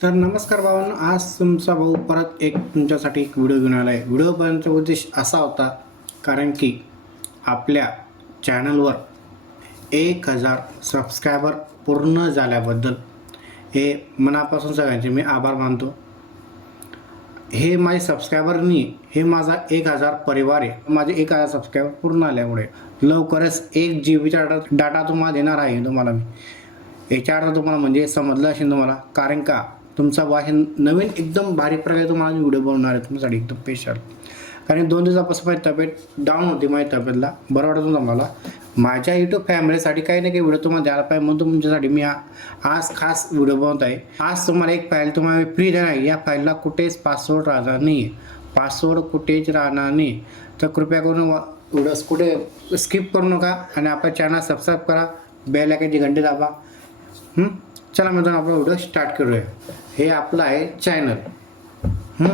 तर नमस्कार भावांनो आज तुमचा भाऊ परत एक तुमच्यासाठी एक व्हिडिओ घेऊन आला आहे व्हिडिओ बनवण्याचा उद्देश असा होता कारण की आपल्या चॅनलवर एक हजार सबस्क्रायबर पूर्ण झाल्याबद्दल हे मनापासून सगळ्यांचे मी आभार मानतो. हे माझे सबस्क्रायबरनी हे माझा एक हजार परिवार आहे. माझे एक हजार सबस्क्रायबर पूर्ण आल्यामुळे लवकरच एक जी बीचा डाटा डाटा तुम्हाला देणार आहे तुम्हाला मी. याच्यावर तुम्हाला म्हणजे समजलं असेल तुम्हाला कारण का तुमचा वाहे नवीन एकदम भारी प्रकारे तुम्हाला व्हिडिओ बनवणार आहे. तुमच्यासाठी एकदम स्पेशल कारण दोन दिवसापासून माझी तब्येत डाऊन होती माझ्या तब्येतला. बरं वाटत होतं मला. माझ्या यूट्यूब फॅमिलीसाठी काही ना काही व्हिडिओ तुम्हाला द्यायला पाहिजे म्हणून तुमच्यासाठी मी आज खास व्हिडिओ बनवत आहे आज तुम्हाला एक फाईल तुम्हाला फ्री देणार आहे. या फाईलला कुठेच पासवर्ड राहणार नाही पासवर्ड कुठेच राहणार नाही. तर कृपया करून व्हिडिओज कुठे स्किप करू नका आणि आपल्या चॅनल सबस्क्राईब करा. बेल आयकनची घंटी दाबा. चला मित्रांनो आपण व्हिडिओ स्टार्ट करूया. हे आपलं आहे चॅनल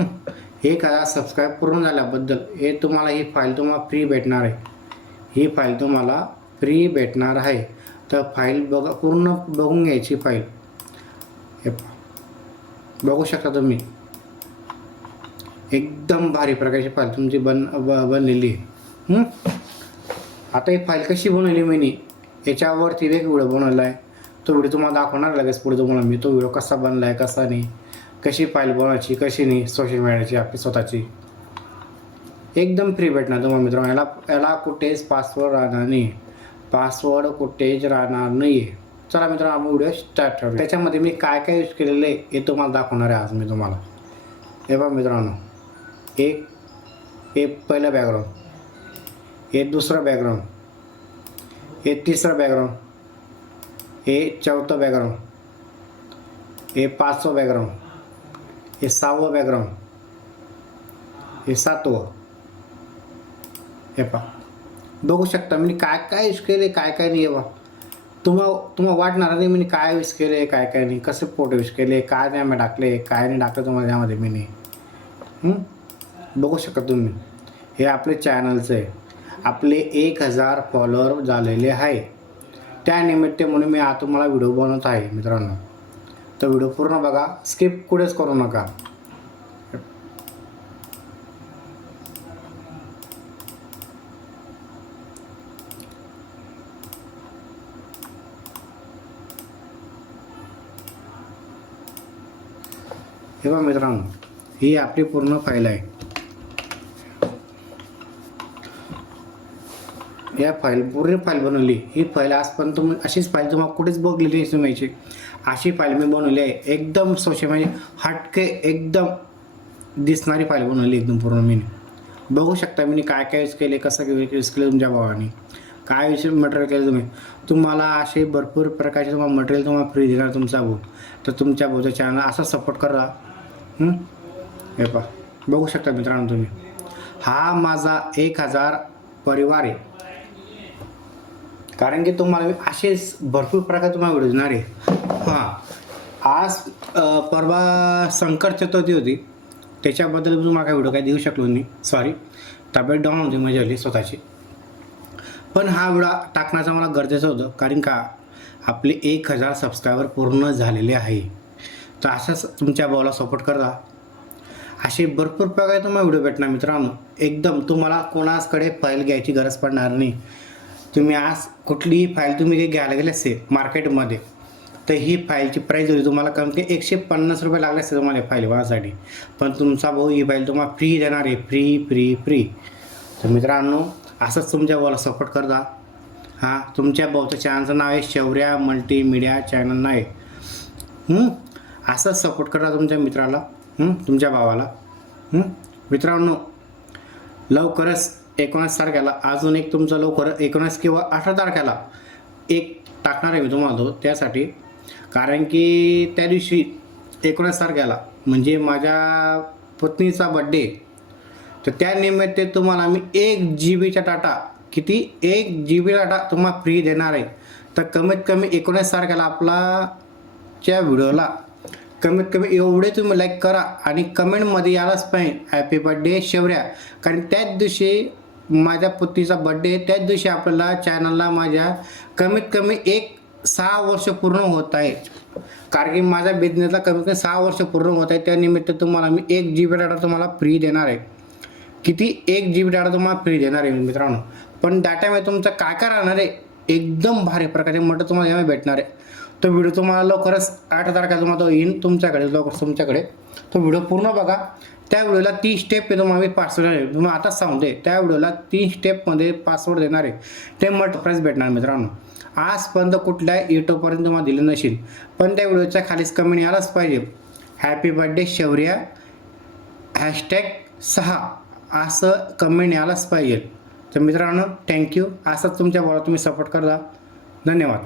एक हजार सबस्क्राईब पूर्ण झाल्याबद्दल. हे तुम्हाला ही फाईल तुम्हाला फ्री भेटणार आहे. ही फाईल तुम्हाला फ्री भेटणार आहे. तर फाईल बघा पूर्ण बघून घ्यायची फाईल हे बघू शकता तुम्ही. एकदम भारी प्रकारची फाईल तुमची बन ब- बनलेली आहे. आता ही फाईल कशी बनवली मी याच्यावरती वेगवेगळं बनवलं आहे तो व्हिडिओ तुम्हाला दाखवणार लगेच पुढे तुम्हाला मी. तो व्हिडिओ कसा बनला आहे कसा नाही कशी फाईल बनवायची कशी नाही सोशल मीडियाची आपली स्वतःची. एकदम फ्री भेटणार तुम्हाला मित्रांनो. याला याला कुठेच पासवर्ड राहणार नाही. पासवर्ड कुठेच राहणार नाही आहे चला मित्रांनो आपण व्हिडिओ स्टार्ट ठेवू त्याच्यामध्ये मी काय काय यूज केलेलं आहे हे तुम्हाला दाखवणार आहे आज मी तुम्हाला. हे बघा मित्रांनो. एक हे पहिलं बॅकग्राऊंड हे दुसरं बॅकग्राऊंड हे तिसरं बॅकग्राऊंड हे चौथं बॅकग्राऊंड हे पाचवं बॅकग्राऊंड हे सहावं बॅकग्राऊंड हे सातवं. हे पा बघू शकता मी काय काय यूज केले काय काय नाही बा तुम्हाला तुम्हाला वाटणार नाही मी काय यूज केले काय काय नाही. कसे फोटो यूज केले काय नाही मी टाकले काय नाही टाकलं तुम्हाला त्यामध्ये मी नाही. बघू शकता तुम्ही. हे आपले चॅनलचं आहे. आपले एक हजार फॉलोअर झालेले आहे. त्यानिमित्त म्हणून मी आज तुम्हाला व्हिडिओ बनवत आहे मित्रांनो. तर व्हिडिओ पूर्ण बघा. स्किप कुठेच करू नका. हे बघा मित्रांनो ही आपली पूर्ण फाईल आहे. या फाईल पूर्ण फाईल बनवली. ही फाईल आजपर्यंत तुम्ही अशीच फाईल तुम्हाला कुठेच बघलेली नाही तुम्ही अशी फाईल मी बनवली आहे. एकदम सोशल म्हणजे हटके एकदम दिसणारी फाईल बनवली एकदम पूर्ण मी. बघू शकता मी काय काय यूज केले कसं यूज केलं तुमच्या भावाने. काय विषय मटेरियल केलं तुम्ही? तुम्हाला असे भरपूर प्रकारचे तुम्हाला मटेरियल तुम्हाला फ्री देणार तुमचा भाऊ. तर तुमच्या भाऊचा चॅनल असा सपोर्ट करा. हे पहा. बघू शकता मित्रांनो तुम्ही. हा माझा एक हजार परिवार आहे. कारण की तुम्हाला असेच भरपूर प्रकार तुम्हाला व्हिडिओ आहे. हां. आज परवा संकर चतुर्थी होती. त्याच्याबद्दल तुम्हाला काही व्हिडिओ काही देऊ शकलो नाही. सॉरी तब्येत डाऊन होती माझी स्वतःची. पण हा व्हिडिओ टाकण्याचं मला गरजेचं होतं. कारण का? आपले एक हजार सबस्क्रायबर पूर्ण झालेले आहे. तर असंच तुमच्या भावाला सपोर्ट करा असे भरपूर प्रकारे तुम्हाला व्हिडिओ भेटणार मित्रांनो. एकदम तुम्हाला कोणाकडे फाईल घ्यायची गरज पडणार नाही. तुम्ही आज कुठलीही फाईल तुम्ही काही घ्यायला गेले असते मार्केटमध्ये तर ही फाईलची प्राईस होती तुम्हाला कमी ते एकशे पन्नास रुपये लागले असते तुम्हाला फाईल वाजासाठी पण तुमचा भाऊ ही फाईल तुम्हाला फ्री देणार आहे फ्री फ्री फ्री तर मित्रांनो असंच तुमच्या भावाला सपोर्ट करता. हां तुमच्या भाऊचं चॅनलचं नाव आहे शौर्या मल्टीमीडिया चॅनल नाही असंच सपोर्ट करा तुमच्या मित्राला तुमच्या भावाला. मित्रांनो लवकरच एकोणीस तारखेला अजून एक तुमचं लवकर एकोणीस किंवा अठरा तारखेला एक टाकणार आहे मी तुम्हाला तो त्यासाठी. कारण की त्या दिवशी एकोणीस तारखेला म्हणजे माझ्या पत्नीचा बड्डे तर त्या निमित्त तुम्हाला मी एक जी बीचा डाटा किती? एक जी बी डाटा तुम्हाला फ्री देणार आहे. तर कमीत कमी एकोणीस तारखेला आपला च्या व्हिडिओला कमीत कमी एवढे तुम्ही लाईक करा आणि कमेंटमध्ये यायलाच पाहिजे हॅपी बड्डे शेवऱ्या कारण त्याच दिवशी माझ्या पुत्रीचा बड्डे त्याच दिवशी आपल्याला चॅनलला माझ्या कमीत कमी एक सहा वर्ष पूर्ण होत आहे. कारण की माझ्या बिझनेसला कमीत कमी सहा वर्ष पूर्ण होत आहे. त्यानिमित्त तुम्हाला मी एक जी बी डाटा तुम्हाला फ्री देणार आहे. किती? एक जी बी डाटा तुम्हाला फ्री देणार आहे मित्रांनो. पण डाटामध्ये तुमचं काय काय राहणार आहे? एकदम भारी प्रकारचे मटं तुम्हाला यामध्ये भेटणार आहे. तो व्हिडिओ तुम्हाला लवकरच आठ तारखेला तुम्हाला तो येईन तुमच्याकडे लवकर तुमच्याकडे. तो व्हिडिओ पूर्ण बघा. त्या व्हिडिओला तीन स्टेप आहे तुम्हाला मी पासवर्ड आहे. तुम्हाला आताच सांगते त्या व्हिडिओला तीन स्टेपमध्ये पासवर्ड देणार आहे. ते मट भेटणार मित्रांनो. आजपर्यंत कुठल्या युट्यूबपर्यंत तुम्हाला दिलं नसेल पण त्या व्हिडिओच्या खालीच कमेंट यायलाच पाहिजे. Happy birthday Shaurya. हॅशटॅग सहा. असं कमेंट यायलाच पाहिजे. तर मित्रांनो थँक्यू असंच तुमच्या बरोबर तुम्ही सपोर्ट करता. धन्यवाद.